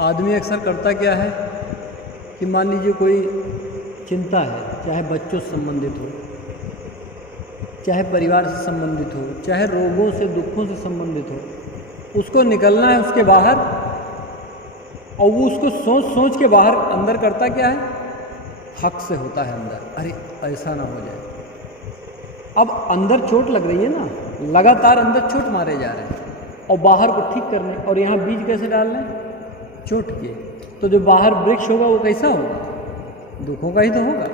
आदमी अक्सर करता क्या है कि मान लीजिए कोई चिंता है, चाहे बच्चों से संबंधित हो, चाहे परिवार से संबंधित हो, चाहे रोगों से दुखों से संबंधित हो, उसको निकलना है उसके बाहर, और वो उसको सोच सोच के बाहर अंदर करता क्या है, हक से होता है अंदर, अरे ऐसा ना हो जाए। अब अंदर चोट लग रही है ना, लगातार अंदर चोट मारे जा रहे हैं और बाहर को ठीक करने, और यहाँ बीज कैसे डाल रहे हैं, चोट के। तो जो बाहर वृक्ष होगा वो कैसा होगा, दुखों का ही तो होगा।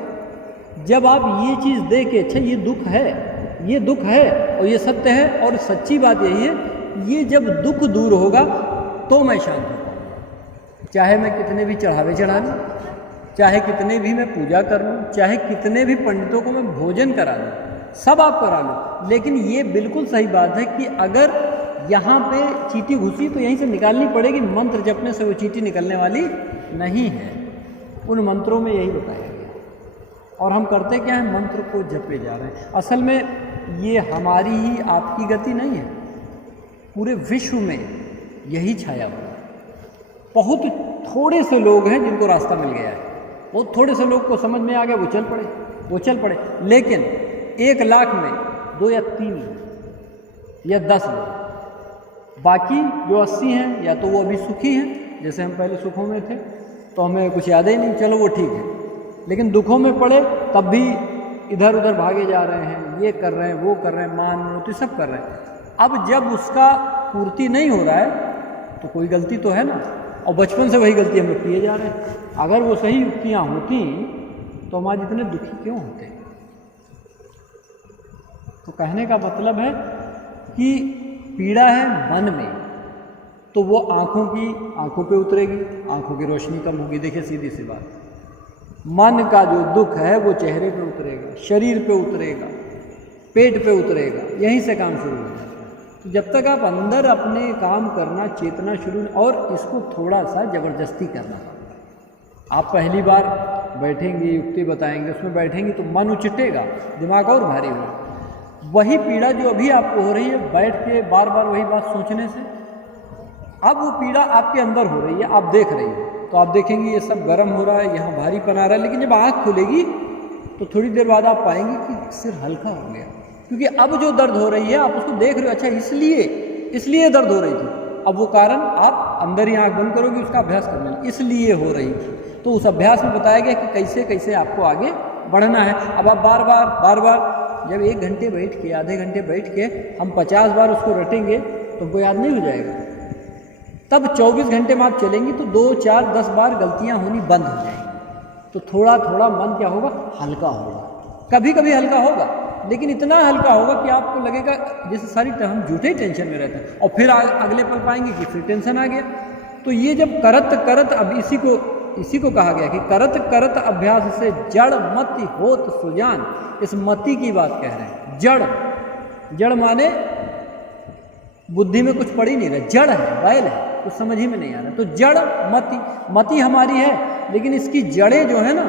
जब आप ये चीज़ देख के, अच्छा ये दुख है, ये दुख है और ये सत्य है, और सच्ची बात यही है, ये जब दुख दूर होगा तो मैं शांत हूँ। चाहे मैं कितने भी चढ़ावे चढ़ा लूँ, चाहे कितने भी मैं पूजा कर लूँ, चाहे कितने भी पंडितों को मैं भोजन करा लूँ, सब आप करा लो, लेकिन ये बिल्कुल सही बात है कि अगर यहाँ पे चींटी घुसी तो यहीं से निकालनी पड़ेगी। मंत्र जपने से वो चींटी निकलने वाली नहीं है। उन मंत्रों में यही बताया गया, और हम करते क्या है, मंत्र को जपे जा रहे हैं। असल में ये हमारी ही आपकी गति नहीं है, पूरे विश्व में यही छाया हुआ है। बहुत थोड़े से लोग हैं जिनको रास्ता मिल गया है, बहुत थोड़े से लोग को समझ में आ गया, वो चल पड़े। लेकिन 1 लाख में 2 या 3 या 10 लोग, बाकी जो 80 हैं या तो वो अभी सुखी हैं, जैसे हम पहले सुखों में थे तो हमें कुछ याद ही नहीं, चलो वो ठीक है, लेकिन दुखों में पड़े तब भी इधर उधर भागे जा रहे हैं, ये कर रहे हैं, वो कर रहे हैं, मान मनोती सब कर रहे हैं। अब जब उसका पूर्ति नहीं हो रहा है तो कोई गलती तो है ना, और बचपन से वही गलती हम लोग किए जा रहे हैं। अगर वो सही युक्तियाँ होती तो हम आज इतने दुखी क्यों होते। तो कहने का मतलब है कि पीड़ा है मन में, तो वो आंखों पे उतरेगी, आंखों की रोशनी कम होगी। देखिए सीधी सी बात, मन का जो दुख है वो चेहरे पे उतरेगा, शरीर पे उतरेगा, पेट पे उतरेगा, यहीं से काम शुरू हो जाएगा। तो जब तक आप अंदर अपने काम करना, चेतना शुरू, और इसको थोड़ा सा ज़बरदस्ती करना। आप पहली बार बैठेंगे, युक्ति बताएंगे, उसमें बैठेंगे तो मन उचटेगा, दिमाग और भारी होगा। वही पीड़ा जो अभी आपको हो रही है बैठ के बार बार वही बात सोचने से, अब वो पीड़ा आपके अंदर हो रही है, आप देख रही है, तो आप देखेंगे ये सब गर्म हो रहा है, यहाँ भारीपन आ रहा है। लेकिन जब आँख खुलेगी तो थोड़ी देर बाद आप पाएंगे कि सिर हल्का हो गया, क्योंकि अब जो दर्द हो रही है आप उसको देख रहे हो, अच्छा इसलिए दर्द हो रही थी। अब वो कारण आप अंदर ही आँख बंद करोगे, उसका अभ्यास करना, इसलिए हो रही थी। तो उस अभ्यास में बताया गया कि कैसे कैसे आपको आगे बढ़ना है। अब आप बार बार जब 1 घंटे बैठ के, आधे घंटे बैठ के हम 50 बार उसको रटेंगे तो हमको याद नहीं हो जाएगा। तब 24 घंटे में आप चलेंगी तो 2, 4, 10 बार गलतियां होनी बंद हो जाएंगी। तो थोड़ा थोड़ा मन क्या होगा, हल्का होगा। कभी कभी हल्का होगा, लेकिन इतना हल्का होगा कि आपको लगेगा जैसे सारी हम झूठे ही टेंशन में रहते हैं, और फिर अगले पल पाएंगे कि फिर टेंशन आ गया। तो ये जब करत अब इसी को कहा गया कि करत अभ्यास से जड़ मति होत सुजान। इस मति की बात कह रहे हैं। जड़ माने बुद्धि में कुछ पड़ ही नहीं रहा, जड़ है, बैल है, कुछ समझ ही में नहीं आ रहा। तो जड़ मति हमारी है, लेकिन इसकी जड़ें जो है ना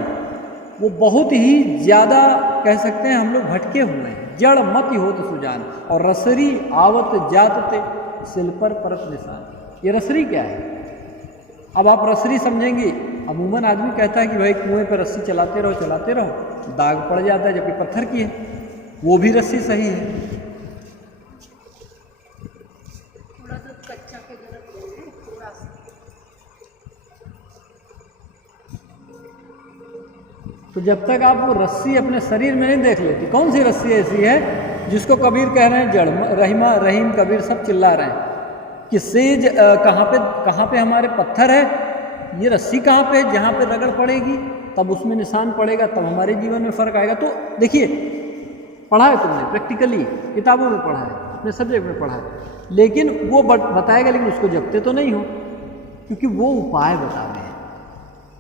वो बहुत ही ज़्यादा कह सकते हैं हम लोग भटके हुए हैं। जड़ मति होत सुजान, और रसरी आवत जातते सिल पर परत निशान। ये रसरी क्या है, अब आप रसरी समझेंगे। अमूमन आदमी कहता है कि भाई कुएं पर रस्सी चलाते रहो, दाग पड़ जाता है, जबकि पत्थर की है, वो भी रस्सी सही है। थोड़ा सा कच्चा के गलत है, थोड़ा सा। तो जब तक आप वो रस्सी अपने शरीर में नहीं देख लेती, कौन सी रस्सी ऐसी है जिसको कबीर कह रहे हैं, जड़ रहीम कबीर सब चिल्ला रहे हैं कि सेज कहाँ पे हमारे पत्थर है, ये रस्सी कहाँ पे है, जहाँ पे रगड़ पड़ेगी तब उसमें निशान पड़ेगा, तब हमारे जीवन में फ़र्क आएगा। तो देखिए, पढ़ा है तुमने, प्रैक्टिकली किताबों में पढ़ा है, अपने सब्जेक्ट में पढ़ा है, लेकिन वो बताएगा, लेकिन उसको जपते तो नहीं हो, क्योंकि वो उपाय बता रहे हैं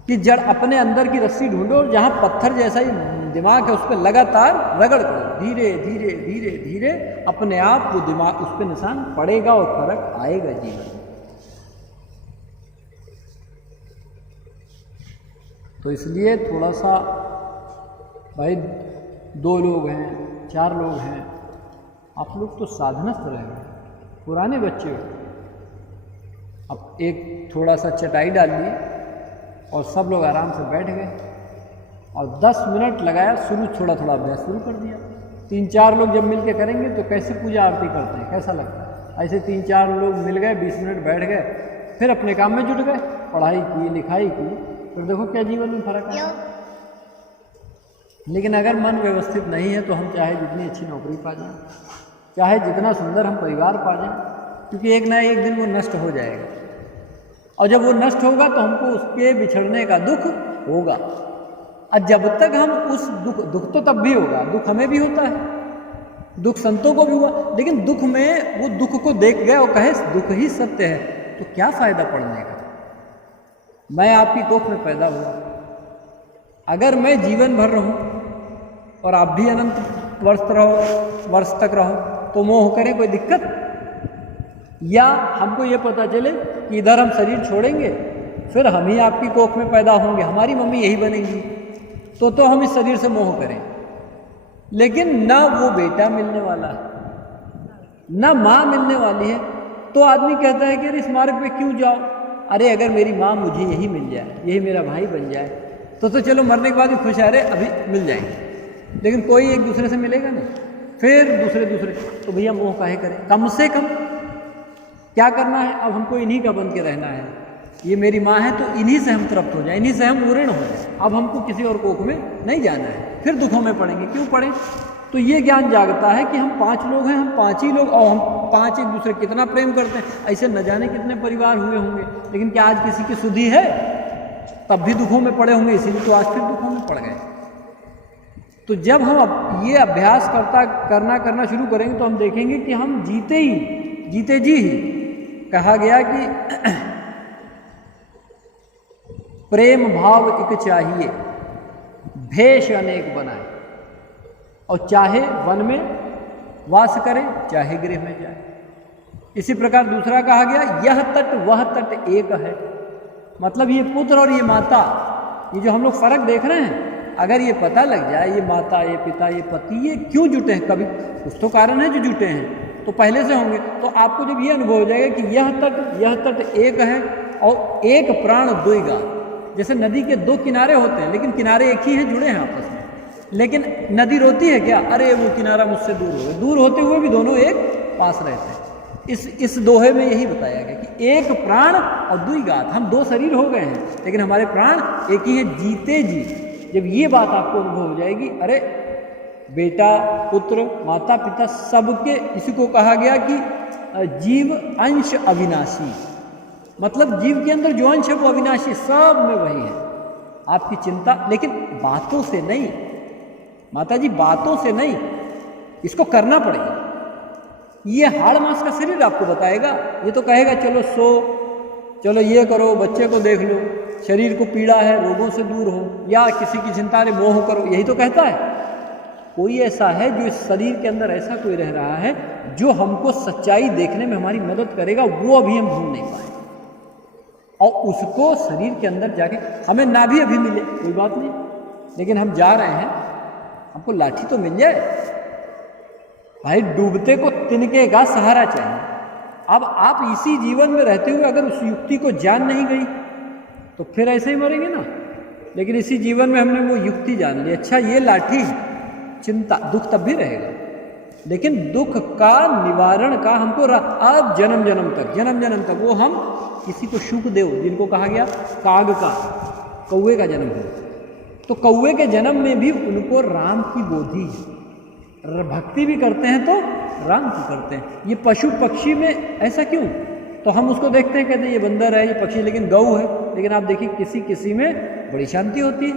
कि जड़ अपने अंदर की रस्सी ढूंढो, और जहाँ पत्थर जैसा ही दिमाग है उस पर लगातार रगड़ करो, धीरे धीरे धीरे धीरे अपने आप वो दिमाग उस पर निशान पड़ेगा और फर्क आएगा जीवन में। तो इसलिए थोड़ा सा भाई 2 लोग हैं, 4 लोग हैं, आप लोग तो साधनस्थ रहेंगे, पुराने बच्चे हो, अब एक थोड़ा सा चटाई डाल ली और सब लोग आराम से बैठ गए और 10 मिनट लगाया, शुरू थोड़ा थोड़ा अभ्यास शुरू कर दिया। 3-4 लोग जब मिल के करेंगे तो कैसे पूजा आरती करते हैं, कैसा लगता है। ऐसे 3-4 लोग मिल गए, 20 मिनट बैठ गए, फिर अपने काम में जुट गए, पढ़ाई की, लिखाई की, फिर देखो क्या जीवन में फर्क है। लेकिन अगर मन व्यवस्थित नहीं है तो हम चाहे जितनी अच्छी नौकरी पा जाएं, चाहे जितना सुंदर हम परिवार पा जाएं, क्योंकि एक ना एक दिन वो नष्ट हो जाएगा और जब वो नष्ट होगा तो हमको उसके बिछड़ने का दुख होगा। और जब तक हम उस दुख तो तब भी होगा, दुख हमें भी होता है, दुख संतों को भी हुआ, लेकिन दुख में वो दुख को देख गए और कहे दुख ही सत्य है, तो क्या फायदा पढ़ने का। मैं आपकी कोख में पैदा हुआ, अगर मैं जीवन भर रहूं और आप भी अनंत वर्ष तक रहो तो मोह करें, कोई दिक्कत। या हमको ये पता चले कि इधर हम शरीर छोड़ेंगे फिर हम ही आपकी कोख में पैदा होंगे, हमारी मम्मी यही बनेंगी, तो हम इस शरीर से मोह करें। लेकिन ना वो बेटा मिलने वाला है ना माँ मिलने वाली है, तो आदमी कहता है कि अरे इस मार्ग पे क्यों जाओ, अरे अगर मेरी माँ मुझे यही मिल जाए, यही मेरा भाई बन जाए तो चलो मरने के बाद भी खुश है, अरे अभी मिल जाएंगे। लेकिन कोई एक दूसरे से मिलेगा नहीं, फिर दूसरे, तो भैया मोह काहे करें। कम से कम क्या करना है, अब हमको इन्हीं का बन के रहना है, ये मेरी माँ है तो इन्हीं से हम तृप्त हो जाए, इन्हीं से हम ऊर्ण हो जाए, अब हमको किसी और कोख में नहीं जाना है, फिर दुखों में पड़ेंगे, क्यों पड़े। तो ये ज्ञान जागता है कि हम 5 लोग हैं, हम 5 ही लोग, और हम 5 एक दूसरे कितना प्रेम करते हैं, ऐसे न जाने कितने परिवार हुए होंगे, लेकिन क्या आज किसी की सुधि है, तब भी दुखों में पड़े होंगे, इसीलिए तो आज फिर दुखों में पड़ गए। तो जब हम ये अभ्यास करना शुरू करेंगे तो हम देखेंगे कि हम जीते जी ही, कहा गया कि प्रेम भाव एक चाहिए, भेष अनेक बनाए, और चाहे वन में वास करे चाहे गृह में जाए। इसी प्रकार दूसरा कहा गया, यह तट वह तट एक है। मतलब ये पुत्र और ये माता, ये जो हम लोग फर्क देख रहे हैं, अगर ये पता लग जाए ये माता, ये पिता, ये पति, ये क्यों जुटे हैं, कभी कुछ तो कारण है जो जुटे हैं, तो पहले से होंगे। तो आपको जब ये अनुभव हो जाएगा कि यह तट एक है और एक प्राण द्विगा। जैसे नदी के 2 किनारे होते हैं लेकिन किनारे एक ही हैं, जुड़े हैं आपस में, लेकिन नदी रोती है क्या, अरे वो किनारा मुझसे दूर हो गया, दूर होते हुए भी दोनों एक पास रहते हैं। इस दोहे में यही बताया गया कि एक प्राण और द्विगात, हम 2 शरीर हो गए हैं लेकिन हमारे प्राण एक ही है, जीते जी। जब ये बात आपको अनुभव हो जाएगी, अरे बेटा, पुत्र, माता, पिता सबके, इसी को कहा गया कि जीव अंश अविनाशी, मतलब जीव के अंदर जो अंश है वो अविनाशी, सब में वही है। आपकी चिंता, लेकिन बातों से नहीं, माता जी बातों से नहीं, इसको करना पड़ेगा। ये हाड़ मांस का शरीर आपको बताएगा, ये तो कहेगा चलो सो, चलो ये करो, बच्चे को देख लो, शरीर को पीड़ा है, रोगों से दूर हो, या किसी की चिंता ने मोह करो, यही तो कहता है। कोई ऐसा है जो इस शरीर के अंदर ऐसा कोई रह रहा है जो हमको सच्चाई देखने में हमारी मदद करेगा, वो अभी हम ढूंढ नहीं पाए, और उसको शरीर के अंदर जाके, हमें ना भी अभी मिले कोई बात नहीं, लेकिन हम जा रहे हैं, हमको लाठी तो मिल जाए भाई, डूबते को तिनके का सहारा चाहिए। अब आप इसी जीवन में रहते हुए अगर उस युक्ति को जान नहीं गई तो फिर ऐसे ही मरेंगे ना। लेकिन इसी जीवन में हमने वो युक्ति जान ली, अच्छा ये लाठी, चिंता, दुख तब भी रहेगा, लेकिन दुख का निवारण का हमको अब जन्म जन्म तक वो हम किसी को शुकदेव, जिनको कहा गया काग का, कौवे का जन्म है, तो कौवे के जन्म में भी उनको राम की बोधी, भक्ति भी करते हैं तो राम की करते हैं। ये पशु पक्षी में ऐसा क्यों, तो हम उसको देखते हैं, कहते हैं ये बंदर है, ये पक्षी, लेकिन गौ है। लेकिन आप देखिए किसी में बड़ी शांति होती है,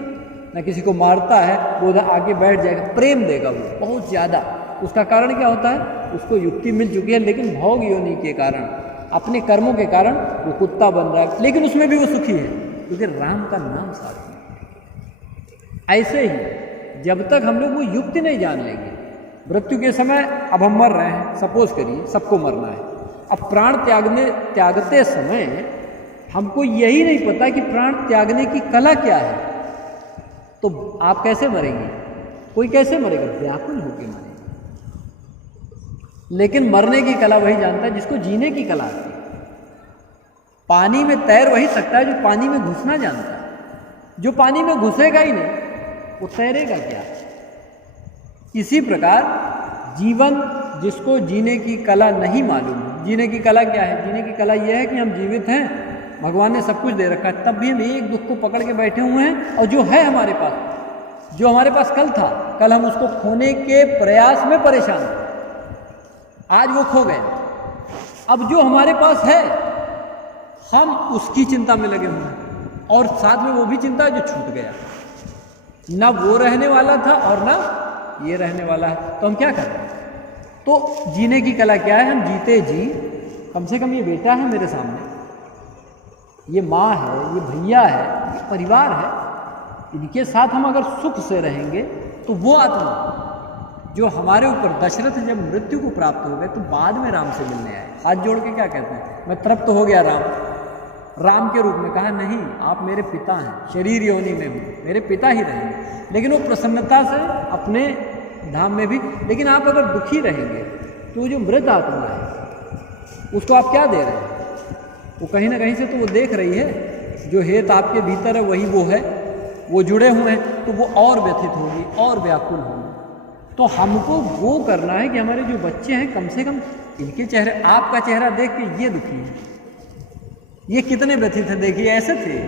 ना किसी को मारता है, वो उधर आके बैठ जाएगा, प्रेम देगा वो बहुत ज़्यादा। उसका कारण क्या होता है, उसको युक्ति मिल चुकी है, लेकिन भोग योनि के कारण, अपने कर्मों के कारण वो कुत्ता बन रहा है, लेकिन उसमें भी वो सुखी है क्योंकि राम का नाम साथ में। ऐसे ही जब तक हम लोग वो युक्ति नहीं जान लेंगे, मृत्यु के समय, अब हम मर रहे हैं, सपोज करिए सबको मरना है, अब प्राण त्यागते समय हमको यही नहीं पता कि प्राण त्यागने की कला क्या है, तो आप कैसे मरेंगे, कोई कैसे मरेगा, व्याकुल होकर मरेगा। लेकिन मरने की कला वही जानता है जिसको जीने की कला आती है। पानी में तैर वही सकता है जो पानी में घुसना जानता है। जो पानी में घुसेगा ही नहीं वो तैरेगा क्या? इसी प्रकार जीवन जिसको जीने की कला नहीं मालूम है, जीने की कला क्या है? जीने की कला यह है कि हम जीवित हैं, भगवान ने सब कुछ दे रखा है, तब भी हम एक दुख को पकड़ के बैठे हुए हैं, और जो है हमारे पास, जो हमारे पास कल था, कल हम उसको खोने के प्रयास में परेशान थे, आज वो खो गए। अब जो हमारे पास है हम उसकी चिंता में लगे हुए हैं, और साथ में वो भी चिंता जो छूट गया, ना वो रहने वाला था और ना ये रहने वाला है, तो हम क्या करें? तो जीने की कला क्या है? हम जीते जी, कम से कम ये बेटा है मेरे सामने, ये माँ है, ये भैया है, ये परिवार है, इनके साथ हम अगर सुख से रहेंगे तो वो आत्मा जो हमारे ऊपर, दशरथ जब मृत्यु को प्राप्त हो गए तो बाद में राम से मिलने आए, हाथ जोड़ के क्या कहते हैं? मैं तृप्त हो गया राम के रूप में। कहा नहीं, आप मेरे पिता हैं, शरीर योनि में हूँ, मेरे पिता ही रहेंगे। लेकिन वो प्रसन्नता से अपने धाम में भी, लेकिन आप अगर दुखी रहेंगे तो जो मृत आत्मा है उसको आप क्या दे रहे हैं? वो कहीं ना कहीं से तो वो देख रही है, जो हेत आपके भीतर है वही वो है, वो जुड़े हुए हैं, तो वो और व्यथित होगी और व्याकुल होगी। तो हमको वो करना है कि हमारे जो बच्चे हैं कम से कम इनके चेहरे, आपका चेहरा देख के ये दुखी है, ये कितने व्यथित हैं, देखिए ऐसे थे।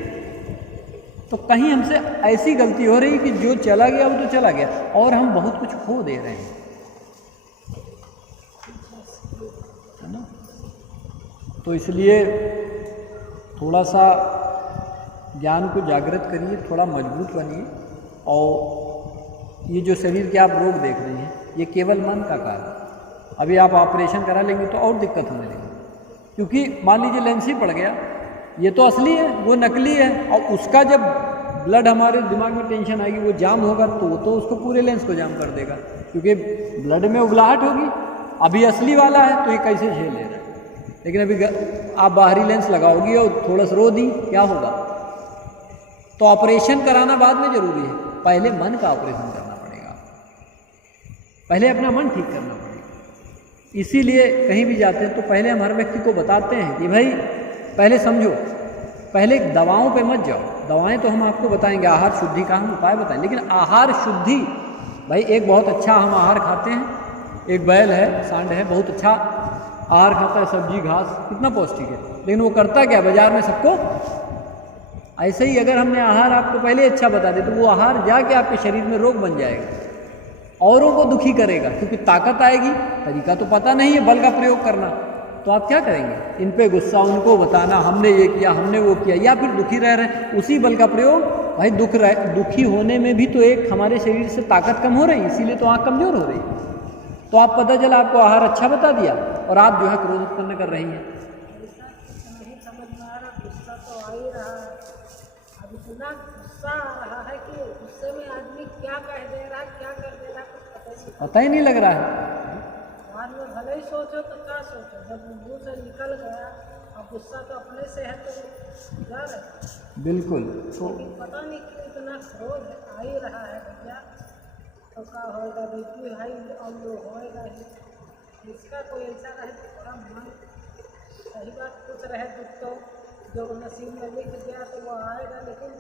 तो कहीं हमसे ऐसी गलती हो रही कि जो चला गया वो तो चला गया, और हम बहुत कुछ खो दे रहे हैं, है ना? तो इसलिए थोड़ा सा ज्ञान को जागृत करिए, थोड़ा मजबूत बनिए, और ये जो शरीर के आप रोग देख रहे हैं ये केवल मन का कार्य है। अभी आप ऑपरेशन करा लेंगे तो और दिक्कत होने लगेगी, क्योंकि मान लीजिए लेंस ही पड़ गया, ये तो असली है, वो नकली है, और उसका जब ब्लड हमारे दिमाग में टेंशन आएगी, वो जाम होगा तो उसको पूरे लेंस को जाम कर देगा, क्योंकि ब्लड में उबलाहट होगी। अभी असली वाला है तो ये कैसे झेल ले रहा है, लेकिन अभी आप बाहरी लेंस लगाओगी और थोड़ा सा रो दी, क्या होगा? तो ऑपरेशन कराना बाद में जरूरी है, पहले मन का ऑपरेशन करना पड़ेगा, पहले अपना मन ठीक करना पड़ेगा। इसीलिए कहीं भी जाते हैं तो पहले हम हर व्यक्ति को बताते हैं कि भाई पहले समझो, पहले दवाओं पे मत जाओ। दवाएं तो हम आपको बताएंगे, आहार शुद्धि का हम उपाय बताएं, लेकिन आहार शुद्धि, भाई एक बहुत अच्छा हम आहार खाते हैं, एक बैल है, सांड है, बहुत अच्छा आहार खाता है, सब्जी घास, कितना पौष्टिक है, लेकिन वो करता क्या? बाजार में सबको ऐसे ही। अगर हमने आहार आपको पहले अच्छा बता दे तो वो आहार जाके आपके शरीर में रोग बन जाएगा, औरों को दुखी करेगा, क्योंकि ताकत आएगी, तरीका तो पता नहीं है बल का प्रयोग करना, तो आप क्या करेंगे? इन पे गुस्सा, उनको बताना हमने ये किया, हमने वो किया, या फिर दुखी रह रहे हैं, उसी बल का प्रयोग। भाई दुखी होने में भी तो एक हमारे शरीर से ताकत कम हो रही, इसीलिए तो आँख कमजोर हो रही। तो आप पता चला आपको आहार अच्छा बता दिया और आप जो है क्रोध उत्पन्न कर रही हैं। नहीं समझ में आ रहा, गुस्सा तो आ ही रहा है, अब इतना गुस्सा आ रहा है कि गुस्से में आदमी क्या कह दे रहा, क्या कर दे रहा, कुछ पता ही नहीं लग रहा है। बाद में भले ही सोचो तो क्या सोचो, जब मुंह से निकल गया, अब गुस्सा तो अपने से है तो जा रहा है। बिल्कुल। तो पता नहीं क्यों इतना क्रोध आ ही रहा है भैया, तो क्या होगा? बीपी हाई और लो होएगा ही, इसका कोई ऐसा रहे तो थोड़ा मन सही बात कुछ रहे, दुख तो जो नसीब में लिख गया तो वो आएगा, लेकिन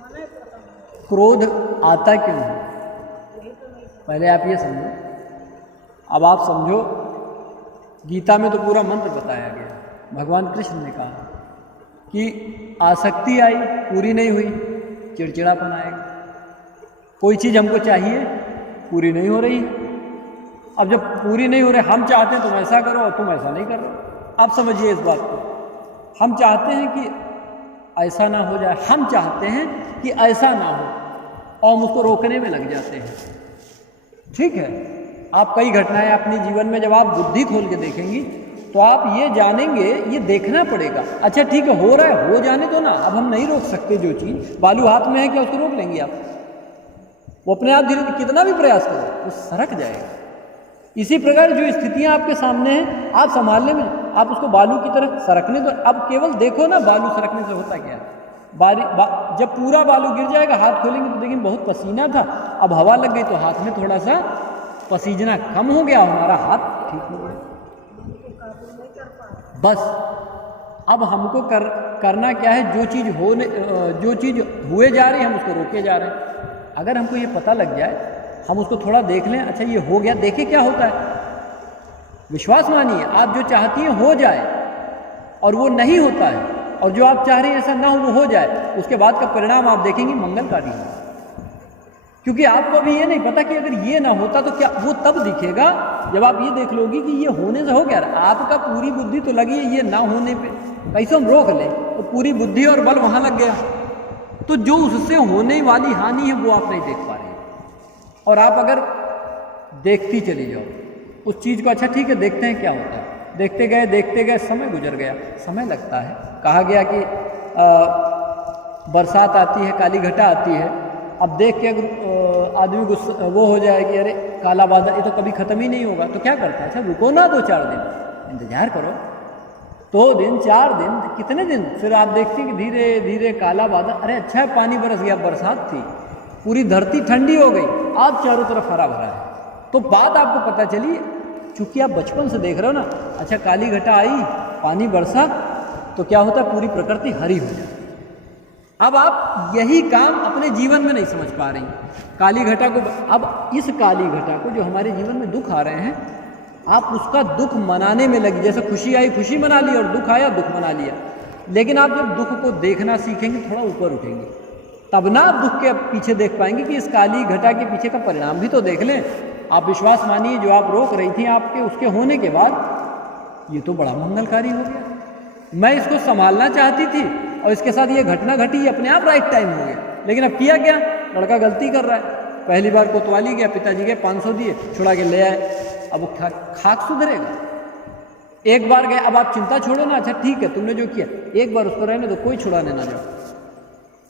मन ही पता नहीं क्रोध आता क्यों है, यही तो नहीं। पहले आप ये समझो। अब आप समझो, गीता में तो पूरा मंत्र बताया गया, भगवान कृष्ण ने कहा कि आसक्ति आई, पूरी नहीं हुई, चिड़चिड़ापन आएगा। कोई चीज़ हमको चाहिए, पूरी नहीं हो रही है, अब जब पूरी नहीं हो रही, हम चाहते हैं तुम ऐसा करो और तुम ऐसा नहीं कर रहे। आप समझिए इस बात को, हम चाहते हैं कि ऐसा ना हो जाए, हम चाहते हैं कि ऐसा ना हो, और हम उसको रोकने में लग जाते हैं। ठीक है, आप कई घटनाएं अपने जीवन में जब आप बुद्धि खोल के देखेंगी तो आप ये जानेंगे, ये देखना पड़ेगा, अच्छा ठीक है हो रहा है, हो जाने दो ना, अब हम नहीं रोक सकते। जो चीज़ बालू हाथ में है, क्या उसको रोक लेंगे आप? वो अपने आप धीरे कितना भी प्रयास करो वो सरक जाएगा। इसी प्रकार जो स्थितियां आपके सामने हैं, आप संभालने में, आप उसको बालू की तरह सरकने दो। अब केवल देखो ना बालू सरकने से होता क्या है। जब पूरा बालू गिर जाएगा, हाथ खोलेंगे तो देखिए बहुत पसीना था, अब हवा लग गई तो हाथ में थोड़ा सा पसीजना कम हो गया, हमारा हाथ ठीक हो गया। बस अब हमको करना क्या है, जो चीज़ हुए जा रही है हम उसको रोके जा रहे हैं। अगर हमको ये पता लग जाए, हम उसको थोड़ा देख लें, अच्छा ये हो गया, देखिए क्या होता है। विश्वास मानिए, आप जो चाहती हैं हो जाए और वो नहीं होता है, और जो आप चाह रही हैं ऐसा ना हो वो हो जाए, उसके बाद का परिणाम आप देखेंगे मंगलकारी है। क्योंकि आपको अभी ये नहीं पता कि अगर ये ना होता तो क्या, वो तब दिखेगा जब आप ये देख लोगी कि ये होने से हो गया। आपका पूरी बुद्धि तो लगी है ये ना होने पे, कैसे हम रोक लें, तो पूरी बुद्धि और बल वहाँ लग गया, तो जो उससे होने वाली हानि है वो आप नहीं देख पा रहे। और आप अगर देखती चली जाओ उस चीज़ को, अच्छा ठीक है देखते हैं क्या होता है, देखते गए, समय गुजर गया, समय लगता है। कहा गया कि बरसात आती है, काली घटा आती है, अब देख के अगर आदमी गुस्सा वो हो जाए कि अरे काला बादल ये तो कभी ख़त्म ही नहीं होगा, तो क्या करता है, अच्छा रुको ना 2-4 दिन इंतज़ार करो, 2 दिन 4 दिन कितने दिन, फिर आप देखते हैं कि धीरे धीरे काला बादल, अरे अच्छा है पानी बरस गया, बरसात थी, पूरी धरती ठंडी हो गई, आप चारों तरफ हरा भरा है। तो बात आपको पता चली, चूँकि आप बचपन से देख रहे हो ना, अच्छा काली घटा आई, पानी बरसा, तो क्या होता है पूरी प्रकृति हरी हो जाती है। अब आप यही काम अपने जीवन में नहीं समझ पा रही, काली घटा को। अब इस काली घटा को, जो हमारे जीवन में दुख आ रहे हैं, आप उसका दुख मनाने में लगी, जैसे खुशी आई खुशी मना ली और दुख आया दुख मना लिया। लेकिन आप जब दुख को देखना सीखेंगे, थोड़ा ऊपर उठेंगे, तब ना आप दुख के पीछे देख पाएंगे कि इस काली घटा के पीछे का परिणाम भी तो देख लें। आप विश्वास मानिए, जो आप रोक रही थी आपके उसके होने के बाद ये तो बड़ा मंगलकारी हो गया। मैं इसको संभालना चाहती थी और इसके साथ ये घटना घटी, अपने आप राइट टाइम हो गया। लेकिन अब किया क्या, लड़का गलती कर रहा है, पहली बार कोतवाली गया, पिताजी के 500 दिए, छुड़ा के ले आए, अब वो खाक सुधरेगा। एक बार गए, अब आप चिंता छोड़ो ना, अच्छा ठीक है तुमने जो किया, एक बार उसको रहने दो, कोई छुड़ाने ना जाओ।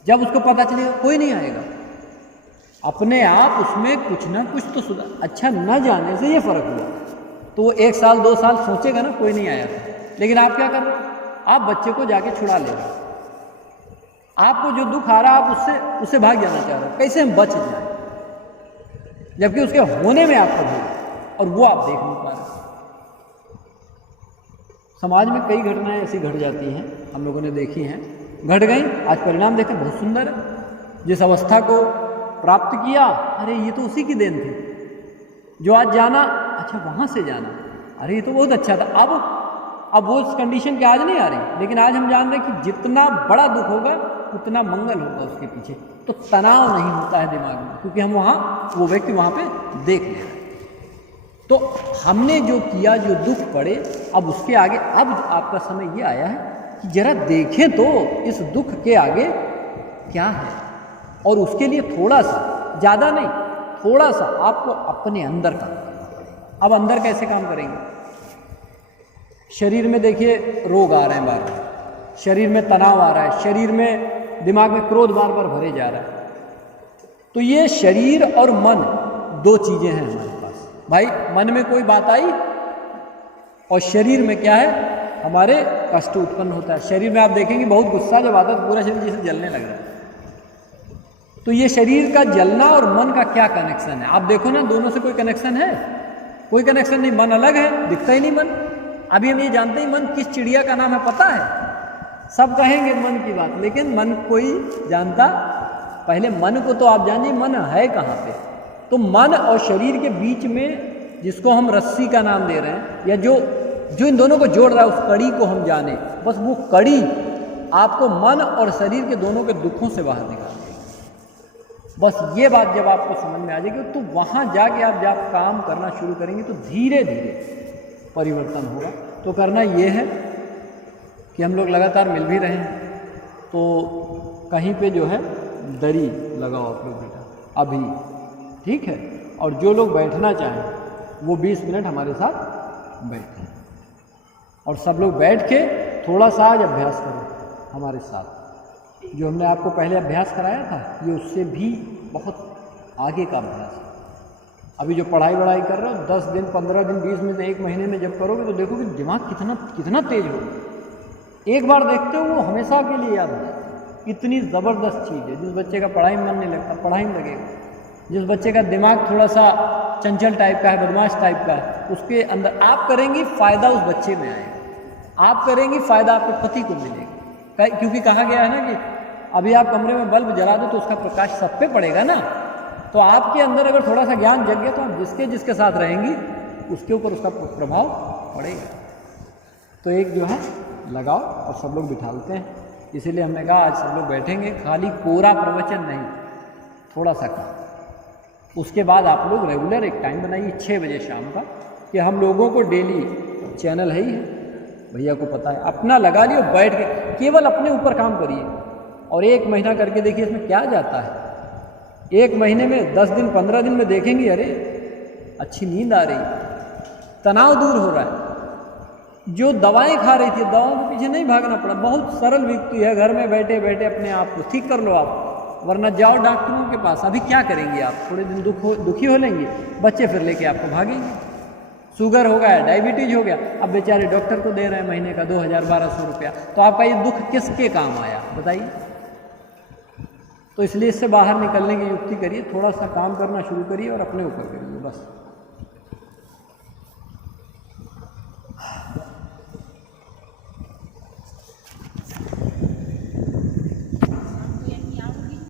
जब उसको पता चलेगा कोई नहीं आएगा, अपने आप उसमें कुछ ना कुछ तो सुधार। अच्छा न जाने से ये फर्क हुआ, तो वो 1 साल 2 साल सोचेगा ना कोई नहीं आया था। लेकिन आप क्या कर रहे हो, आप बच्चे को जाके छुड़ा ले रहे हो, आपको जो दुख आ रहा है आप उससे भाग जाना चाह रहे हो, कैसे हम बच जाए, जबकि उसके होने में आपका भूल, और वो आप देख नहीं पा रहे। समाज में कई घटनाएं ऐसी घट जाती हैं, हम लोगों ने देखी हैं, घट गई, आज परिणाम देखें बहुत सुंदर है। जिस अवस्था को प्राप्त किया, अरे ये तो उसी की देन थी, जो आज जाना, अच्छा वहाँ से जाना, अरे ये तो बहुत अच्छा था। अब वो उस कंडीशन के आज नहीं आ रही, लेकिन आज हम जान रहे हैं कि जितना बड़ा दुख होगा उतना मंगल होगा उसके पीछे, तो तनाव नहीं होता है दिमाग में, क्योंकि हम वहाँ वो व्यक्ति वहाँ पे देख ले रहे हैं। तो हमने जो किया, जो दुख पड़े, अब उसके आगे, अब आपका समय ये आया है कि जरा देखें तो इस दुख के आगे क्या है, और उसके लिए थोड़ा सा, ज़्यादा नहीं, थोड़ा सा आपको अपने अंदर काम करना पड़ेगा। अब अंदर कैसे काम करेंगे, शरीर में देखिए रोग आ रहे हैं बार बार, शरीर में तनाव आ रहा है, शरीर में दिमाग में क्रोध बार बार भरे जा रहा है, तो ये शरीर और मन 2 चीज़ें हैं हमारे पास। भाई मन में कोई बात आई और शरीर में क्या है, हमारे कष्ट उत्पन्न होता है। शरीर में आप देखेंगे बहुत गुस्सा जब आता है तो पूरा शरीर जैसे जलने लग रहा है। तो ये शरीर का जलना और मन का क्या कनेक्शन है, आप देखो ना, दोनों से कोई कनेक्शन है? कोई कनेक्शन नहीं, मन अलग है, दिखता ही नहीं मन। अभी हम ये जानते ही मन किस चिड़िया का नाम है पता है, सब कहेंगे मन की बात, लेकिन मन कोई जानता, पहले मन को तो आप जानिए मन है कहाँ पे। तो मन और शरीर के बीच में जिसको हम रस्सी का नाम दे रहे हैं, या जो इन दोनों को जोड़ रहा है, उस कड़ी को हम जाने, बस वो कड़ी आपको मन और शरीर के दोनों के दुखों से बाहर निकाल देगी। बस ये बात जब आपको समझ में आ जाएगी, तो वहाँ जाके आप जब काम करना शुरू करेंगे तो धीरे धीरे परिवर्तन होगा। तो करना ये है कि हम लोग लगातार मिल भी रहे हैं, तो कहीं पे जो है दरी लगाओ आप लोग बेटा अभी, ठीक है। और जो लोग बैठना चाहें वो 20 मिनट हमारे साथ बैठें, और सब लोग बैठ के थोड़ा सा आज अभ्यास करो हमारे साथ। जो हमने आपको पहले अभ्यास कराया था, ये उससे भी बहुत आगे का अभ्यास है। अभी जो पढ़ाई वढ़ाई कर रहे हो 10 दिन 15 दिन 20 दिन 1 महीने में जब करोगे तो देखोगे दिमाग कितना तेज होगा। एक बार देखते हो वो हमेशा के लिए याद हो जाता है। इतनी ज़बरदस्त चीज़ है। जिस बच्चे का पढ़ाई में मन नहीं लगता, पढ़ाई में लगेगा। जिस बच्चे का दिमाग थोड़ा सा चंचल टाइप का है, बदमाश टाइप का है, उसके अंदर आप करेंगी, फ़ायदा उस बच्चे में आएगा। आप करेंगी, फ़ायदा आपके पति को मिलेगा। क्योंकि कहा गया है ना कि अभी आप कमरे में बल्ब जला दो तो उसका प्रकाश सब पे पड़ेगा ना। तो आपके अंदर अगर थोड़ा सा ज्ञान जग गया तो आप जिसके जिसके साथ रहेंगी उसके ऊपर उसका प्रभाव पड़ेगा। तो एक जो है लगाओ और सब लोग बिठालते हैं। इसीलिए हमने कहा आज सब लोग बैठेंगे, खाली पूरा प्रवचन नहीं, थोड़ा सा कम। उसके बाद आप लोग रेगुलर एक टाइम बनाइए 6 बजे शाम का, कि हम लोगों को डेली चैनल है ही है, भैया को पता है, अपना लगा लियो, बैठ के केवल अपने ऊपर काम करिए और 1 महीना करके देखिए इसमें क्या जाता है। 1 महीने में 10 दिन 15 दिन में देखेंगे अरे अच्छी नींद आ रही, तनाव दूर हो रहा है। जो दवाएं खा रही थी, दवाओं के पीछे नहीं भागना पड़ा। बहुत सरल युक्ति है, घर में बैठे बैठे अपने आप को ठीक कर लो आप, वरना जाओ डॉक्टरों के पास। अभी क्या करेंगे आप, थोड़े दिन दुखी हो लेंगे, बच्चे फिर लेके आपको भागेंगे। शुगर हो गया, डायबिटीज हो गया, अब बेचारे डॉक्टर को दे रहे हैं महीने का 2000-1200 रुपया, तो आपका ये दुख किसके काम आया बताइए। तो इसलिए इससे बाहर निकलने की युक्ति करिए, थोड़ा सा काम करना शुरू करिए और अपने ऊपर करिए बस।